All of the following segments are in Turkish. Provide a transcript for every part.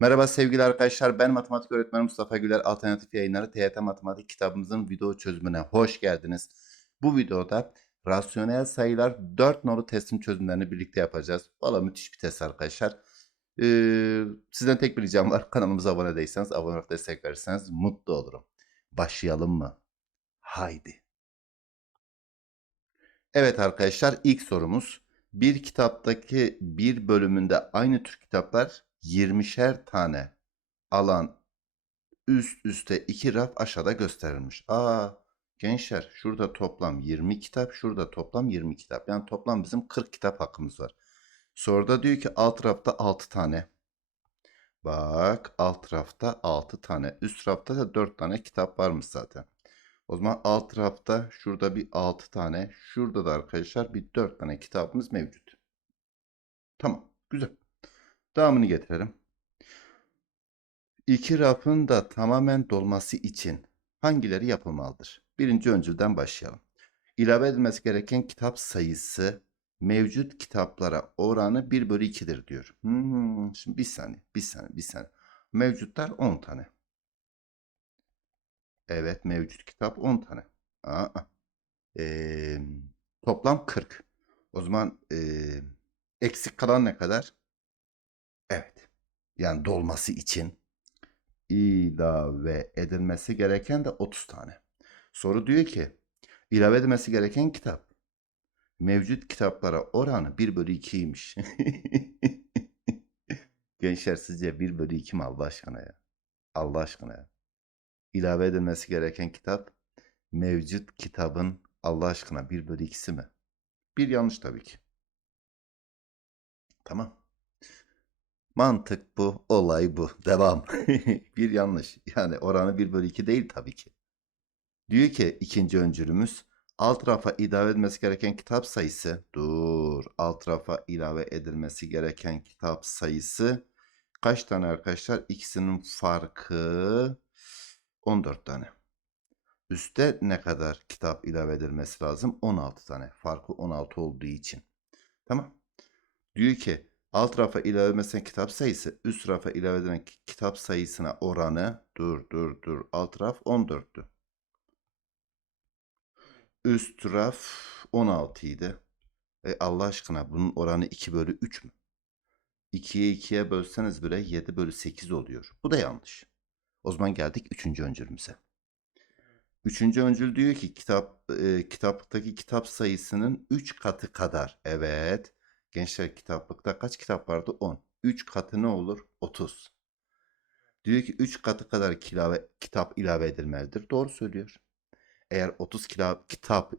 Merhaba sevgili arkadaşlar. Ben matematik öğretmeni Mustafa Güler. Alternatif yayınları TYT Matematik kitabımızın video çözümüne hoş geldiniz. Bu videoda rasyonel sayılar 4 nolu testin çözümlerini birlikte yapacağız. Valla müthiş bir test arkadaşlar. Ee, sizden tek bir ricam var. Kanalımıza abone değilseniz, abone olup destek verirseniz mutlu olurum. Başlayalım mı? Haydi. Evet arkadaşlar ilk sorumuz. Bir kitaptaki bir bölümünde aynı tür kitaplar 20'şer tane alan üst üste iki raf aşağıda gösterilmiş. Aa gençler şurada toplam 20 kitap, şurada toplam 20 kitap. Yani toplam bizim 40 kitap hakkımız var. Soruda diyor ki alt rafta 6 tane. Bak alt rafta 6 tane. Üst rafta da 4 tane kitap varmış zaten. O zaman alt rafta şurada bir 6 tane. Şurada da arkadaşlar bir 4 tane kitabımız mevcut. Tamam. Güzel. Devamını getirelim. İki rafın da tamamen dolması için hangileri yapılmalıdır? Birinci öncülden başlayalım. İlave edilmesi gereken kitap sayısı mevcut kitaplara oranı 1 bölü 2'dir diyor. Hmm, şimdi bir saniye, bir saniye, bir saniye. Mevcutlar 10 tane. Evet mevcut kitap 10 tane. Aa, ee, toplam 40. O zaman ee, eksik kalan ne kadar? Evet. Yani dolması için ilave edilmesi gereken de 30 tane. Soru diyor ki ilave edilmesi gereken kitap mevcut kitaplara oranı 1 bölü 2'ymiş. Gençler sizce 1 bölü 2 mi Allah aşkına ya? Allah aşkına ya. İlave edilmesi gereken kitap mevcut kitabın Allah aşkına 1 bölü 2'si mi? Bir yanlış tabii ki. Tamam. Mantık bu, olay bu. Devam. bir yanlış. Yani oranı 1 bölü 2 değil tabii ki. Diyor ki ikinci öncülümüz alt rafa ilave edilmesi gereken kitap sayısı. Dur. Alt rafa ilave edilmesi gereken kitap sayısı kaç tane arkadaşlar? İkisinin farkı 14 tane. Üste ne kadar kitap ilave edilmesi lazım? 16 tane. Farkı 16 olduğu için. Tamam. Diyor ki alt rafa ilave edilmesi kitap sayısı üst rafa ilave edilen ki- kitap sayısına oranı dur dur dur alt raf 14'tü. Üst raf 16 idi. E Allah aşkına bunun oranı 2 bölü 3 mü? 2'ye 2'ye bölseniz bile 7 bölü 8 oluyor. Bu da yanlış. O zaman geldik 3. öncülümüze. Üçüncü öncül diyor ki kitap e, kitaptaki kitap sayısının 3 katı kadar. Evet. Gençler kitaplıkta kaç kitap vardı? 10. 3 katı ne olur? 30. Diyor ki 3 katı kadar ilave, kitap ilave edilmelidir. Doğru söylüyor. Eğer 30 kila, kitap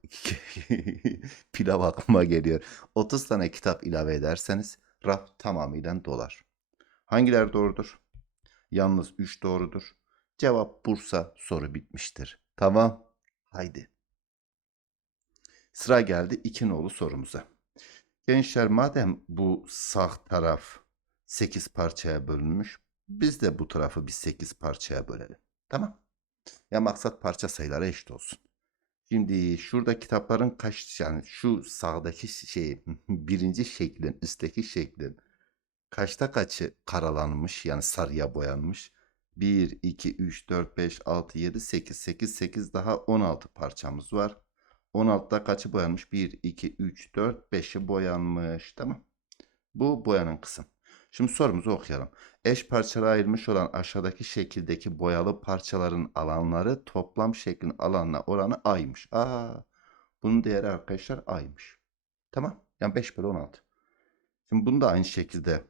pilav aklıma geliyor. 30 tane kitap ilave ederseniz raf tamamıyla dolar. Hangiler doğrudur? Yalnız 3 doğrudur. Cevap Bursa soru bitmiştir. Tamam. Haydi. Sıra geldi iki nolu sorumuza. Gençler madem bu sağ taraf 8 parçaya bölünmüş, biz de bu tarafı bir 8 parçaya bölelim. Tamam. Ya maksat parça sayıları eşit olsun. Şimdi şurada kitapların kaç yani şu sağdaki şey birinci şeklin üstteki şeklin kaçta kaçı karalanmış yani sarıya boyanmış? 1, 2, 3, 4, 5, 6, 7, 8. 8, 8 daha 16 parçamız var. 16'da kaçı boyanmış? 1, 2, 3, 4, 5'i boyanmış. Tamam. Bu boyanan kısım. Şimdi sorumuzu okuyalım. Eş parçalara ayrılmış olan aşağıdaki şekildeki boyalı parçaların alanları toplam şeklin alanına oranı A'ymış. Aa, bunun değeri arkadaşlar A'ymış. Tamam. Yani 5 bölü 16. Şimdi bunu da aynı şekilde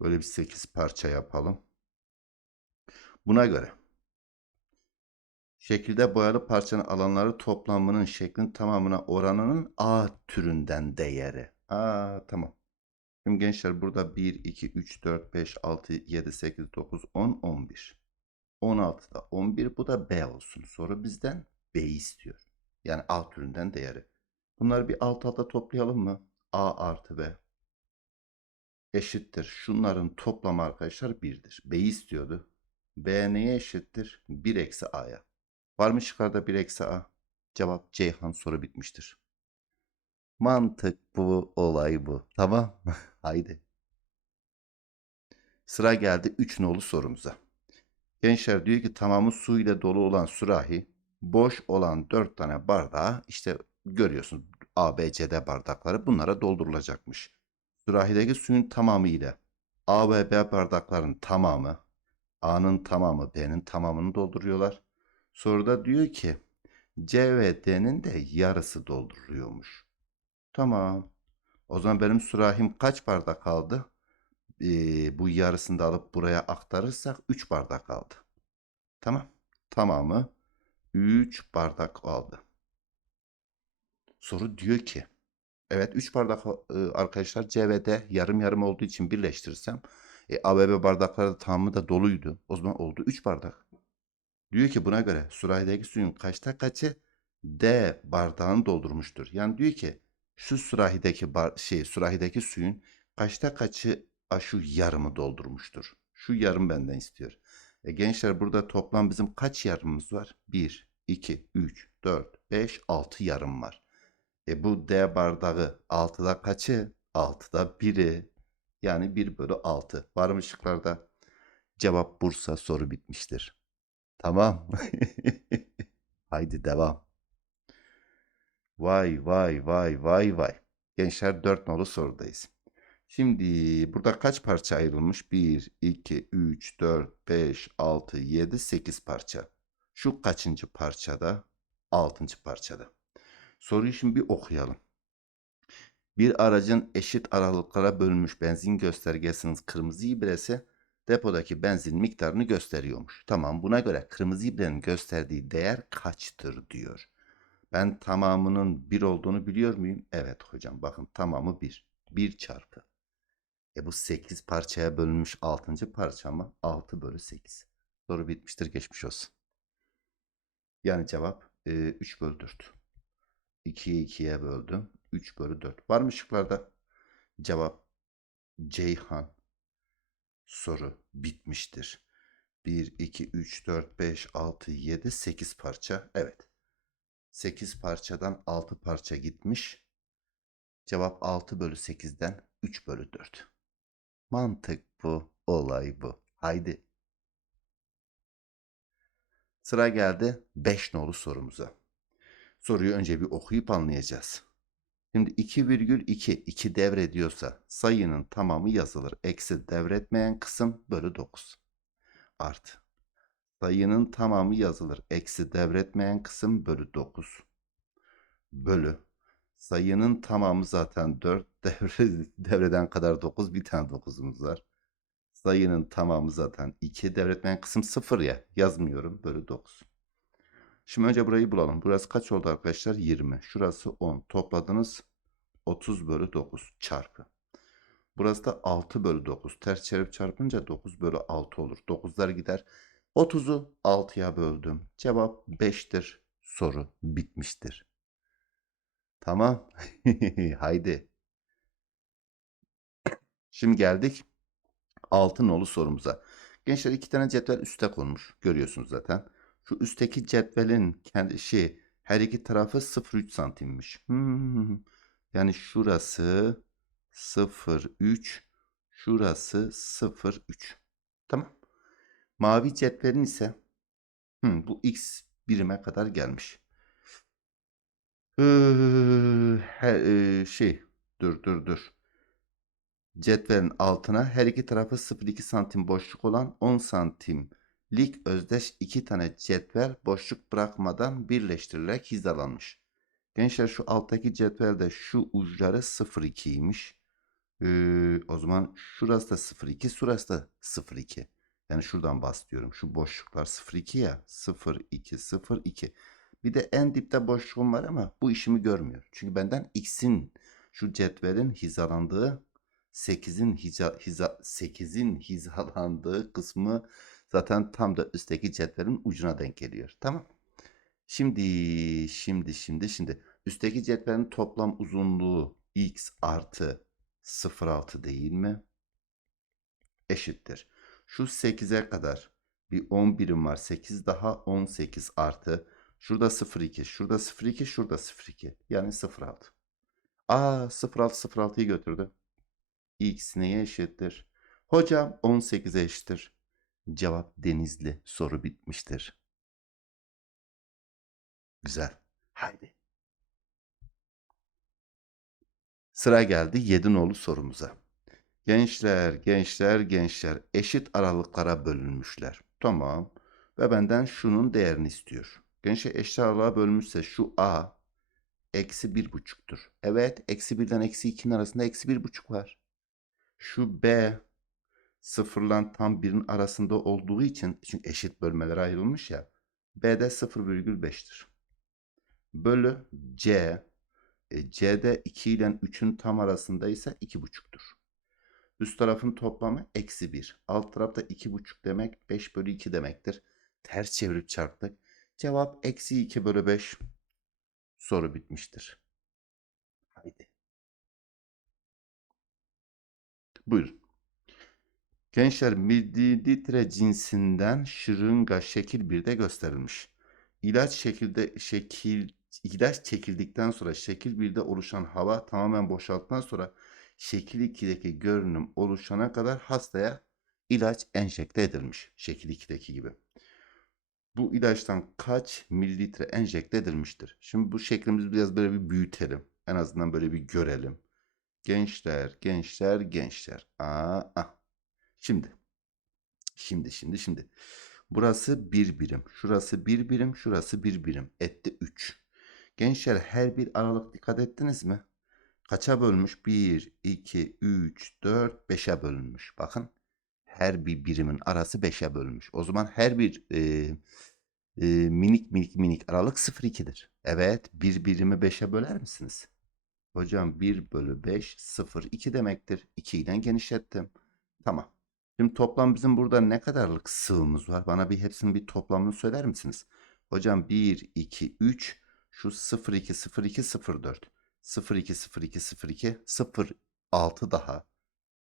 böyle bir 8 parça yapalım. Buna göre şekilde boyalı parçanın alanları toplamının şeklin tamamına oranının A türünden değeri. Aa tamam. Şimdi gençler burada 1, 2, 3, 4, 5, 6, 7, 8, 9, 10, 11. 16 da 11 bu da B olsun. Soru bizden B'yi istiyor. Yani A türünden değeri. Bunları bir alt alta toplayalım mı? A artı B eşittir. Şunların toplamı arkadaşlar 1'dir. B'yi istiyordu. B neye eşittir? 1 eksi A'ya. Var mı çıkarda 1 eksi A? Cevap Ceyhan soru bitmiştir. Mantık bu, olay bu. Tamam. Haydi. Sıra geldi 3 nolu sorumuza. Gençler diyor ki tamamı su ile dolu olan sürahi boş olan 4 tane bardağı işte görüyorsunuz A, B, C, D bardakları bunlara doldurulacakmış. Sürahideki suyun tamamı ile A ve B bardakların tamamı A'nın tamamı B'nin tamamını dolduruyorlar. Soruda diyor ki C ve D'nin de yarısı dolduruluyormuş. Tamam. O zaman benim sürahim kaç bardak kaldı? Ee, bu yarısını da alıp buraya aktarırsak 3 bardak kaldı. Tamam. Tamamı 3 bardak aldı. Soru diyor ki evet 3 bardak e, arkadaşlar C ve D yarım yarım olduğu için birleştirirsem e, A ve B bardakları da tamamı da doluydu. O zaman oldu 3 bardak. Diyor ki buna göre sürahideki suyun kaçta kaçı D bardağını doldurmuştur. Yani diyor ki şu sürahideki bar, şey sürahideki suyun kaçta kaçı a, şu yarımı doldurmuştur. Şu yarım benden istiyor. E, gençler burada toplam bizim kaç yarımımız var? 1, 2, 3, 4, 5, 6 yarım var. E bu D bardağı 6'da kaçı? 6'da 1'i. Yani 1 bölü 6. Var mı şıklarda? Cevap Bursa soru bitmiştir. Tamam. Haydi devam. Vay vay vay vay vay. Gençler 4 nolu sorudayız. Şimdi burada kaç parça ayrılmış? 1, 2, 3, 4, 5, 6, 7, 8 parça. Şu kaçıncı parçada? 6. parçada. Soruyu şimdi bir okuyalım. Bir aracın eşit aralıklara bölünmüş benzin göstergesinin kırmızı ibresi depodaki benzin miktarını gösteriyormuş. Tamam buna göre kırmızı ibrenin gösterdiği değer kaçtır diyor. Ben tamamının 1 olduğunu biliyor muyum? Evet hocam bakın tamamı 1. 1 çarpı. E bu 8 parçaya bölünmüş 6. parça mı? 6 bölü 8. Soru bitmiştir geçmiş olsun. Yani cevap e, 3 bölü 4. 2'ye 2'ye böldüm. 3 bölü 4. Var mı şıklarda? Cevap Ceyhan. Soru bitmiştir. 1, 2, 3, 4, 5, 6, 7, 8 parça. Evet. 8 parçadan 6 parça gitmiş. Cevap 6 bölü 8'den 3 bölü 4. Mantık bu. Olay bu. Haydi. Sıra geldi 5 nolu sorumuza. Soruyu önce bir okuyup anlayacağız. Şimdi 2,2 2 devrediyorsa sayının tamamı yazılır. Eksi devretmeyen kısım bölü 9. Artı. Sayının tamamı yazılır. Eksi devretmeyen kısım bölü 9. Bölü. Sayının tamamı zaten 4. Devre, devreden kadar 9. Bir tane 9'umuz var. Sayının tamamı zaten 2. Devretmeyen kısım 0 ya. Yazmıyorum. Bölü 9. Şimdi önce burayı bulalım. Burası kaç oldu arkadaşlar? 20. Şurası 10. Topladınız 30 bölü 9 çarpı. Burası da 6 bölü 9. Ters çevirip çarpınca 9 bölü 6 olur. 9'lar gider. 30'u 6'ya böldüm. Cevap 5'tir. Soru bitmiştir. Tamam. Haydi. Şimdi geldik 6 nolu sorumuza. Gençler iki tane cetvel üste konmuş. Görüyorsunuz zaten. Şu üstteki cetvelin kendi şey her iki tarafı 0,3 santimmiş. Hmm. Yani şurası 0,3 şurası 0,3. Tamam. Mavi cetvelin ise hmm, bu x birime kadar gelmiş. Ee, e, şey dur dur dur. Cetvelin altına her iki tarafı 0,2 santim boşluk olan 10 santimlik özdeş iki tane cetvel boşluk bırakmadan birleştirilerek hizalanmış. Gençler şu alttaki cetvelde şu uçları 0,2'ymiş. Ee, o zaman şurası da 0,2, şurası da 0,2. Yani şuradan bahsediyorum. Şu boşluklar 0,2 ya. 0,2, 0,2. Bir de en dipte boşluğum var ama bu işimi görmüyor. Çünkü benden x'in şu cetvelin hizalandığı 8'in hiza, hiza, 8'in hizalandığı kısmı zaten tam da üstteki cetvelin ucuna denk geliyor. Tamam. Şimdi, şimdi, şimdi, şimdi. Üstteki cetvelin toplam uzunluğu x artı 0,6 değil mi? Eşittir. Şu 8'e kadar bir 10 birim var. 8 daha 18 artı. Şurada 0,2, şurada 0,2, şurada 0,2. Yani 0,6. Aa 0,6 0,6'yı götürdü. X neye eşittir? Hocam 18'e eşittir. Cevap Denizli. Soru bitmiştir. Güzel. Haydi. Sıra geldi 7 nolu sorumuza. Gençler, gençler, gençler eşit aralıklara bölünmüşler. Tamam. Ve benden şunun değerini istiyor. Gençler eşit aralığa bölünmüşse şu A eksi bir buçuktur. Evet eksi birden eksi 2'nin arasında eksi bir buçuk var. Şu B sıfırla tam birin arasında olduğu için çünkü eşit bölmelere ayrılmış ya. B'de 0,5'tir. Bölü C e, C'de 2 ile 3'ün tam arasında ise 2,5'tur. Üst tarafın toplamı eksi 1. Alt tarafta 2,5 demek 5 bölü 2 demektir. Ters çevirip çarptık. Cevap eksi 2 bölü 5. Soru bitmiştir. Haydi. Buyurun. Gençler mililitre cinsinden şırınga şekil 1'de gösterilmiş. İlaç şekilde şekil ilaç çekildikten sonra şekil 1'de oluşan hava tamamen boşalttıktan sonra şekil 2'deki görünüm oluşana kadar hastaya ilaç enjekte edilmiş. Şekil 2'deki gibi. Bu ilaçtan kaç mililitre enjekte edilmiştir? Şimdi bu şeklimizi biraz böyle bir büyütelim. En azından böyle bir görelim. Gençler, gençler, gençler. Aa, ah. Şimdi. Şimdi, şimdi, şimdi. Burası bir birim. Şurası bir birim. Şurası bir birim. Etti 3. Gençler her bir aralık dikkat ettiniz mi? Kaça bölünmüş? 1, 2, 3, 4, 5'e bölünmüş. Bakın her bir birimin arası 5'e bölünmüş. O zaman her bir e, e, minik minik minik aralık 0,2'dir. Evet bir birimi 5'e böler misiniz? Hocam 1 bölü 5 0,2 demektir. 2 ile genişlettim. Tamam. Şimdi toplam bizim burada ne kadarlık sığımız var? Bana bir hepsinin bir toplamını söyler misiniz? Hocam 1, 2, 3 şu 0,2, 0,2, 0,4. 0,2, 0,2, 0,2, 0, 6 daha.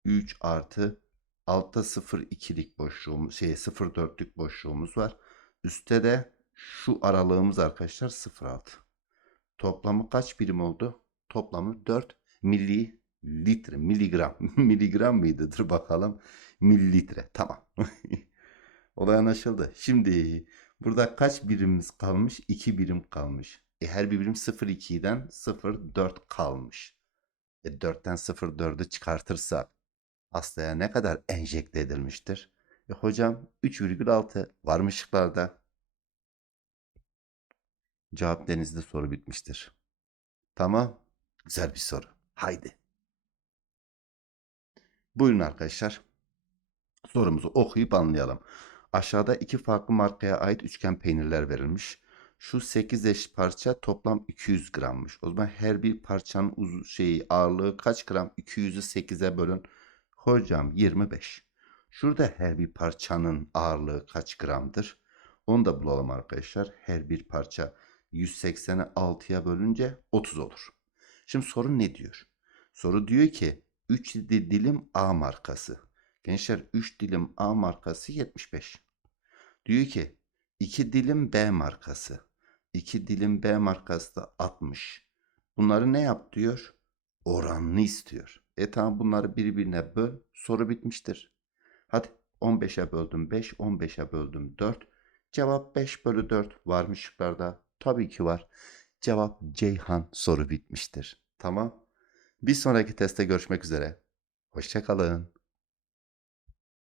3 artı altta 0,2'lik boşluğumuz, şey 0,4'lük boşluğumuz var. Üstte de şu aralığımız arkadaşlar 0,6. Toplamı kaç birim oldu? Toplamı 4 mililitre, miligram. miligram mıydı? Dur bakalım. Mililitre. Tamam. Olay anlaşıldı. Şimdi burada kaç birimimiz kalmış? 2 birim kalmış. E, her bir birim 0,2'den 0,4 kalmış. E, 4'ten 0,4'ü çıkartırsak hastaya ne kadar enjekte edilmiştir? E, hocam 3,6 var mı şıklarda? Cevap denizde soru bitmiştir. Tamam. Güzel bir soru. Haydi. Buyurun arkadaşlar. Sorumuzu okuyup anlayalım. Aşağıda iki farklı markaya ait üçgen peynirler verilmiş. Şu 8 eş parça toplam 200 grammış. O zaman her bir parçanın uzun şeyi ağırlığı kaç gram? 200'ü 8'e bölün. Hocam 25. Şurada her bir parçanın ağırlığı kaç gramdır? Onu da bulalım arkadaşlar. Her bir parça 180'i 6'ya bölünce 30 olur. Şimdi soru ne diyor? Soru diyor ki 3 dilim A markası. Gençler 3 dilim A markası 75. Diyor ki 2 dilim B markası. 2 dilim B markası da 60. Bunları ne yap diyor? Oranını istiyor. E tamam bunları birbirine böl. Soru bitmiştir. Hadi 15'e böldüm 5, 15'e böldüm 4. Cevap 5 bölü 4 var mı şıklarda? Tabii ki var. Cevap Ceyhan soru bitmiştir. Tamam. Bir sonraki testte görüşmek üzere. Hoşçakalın.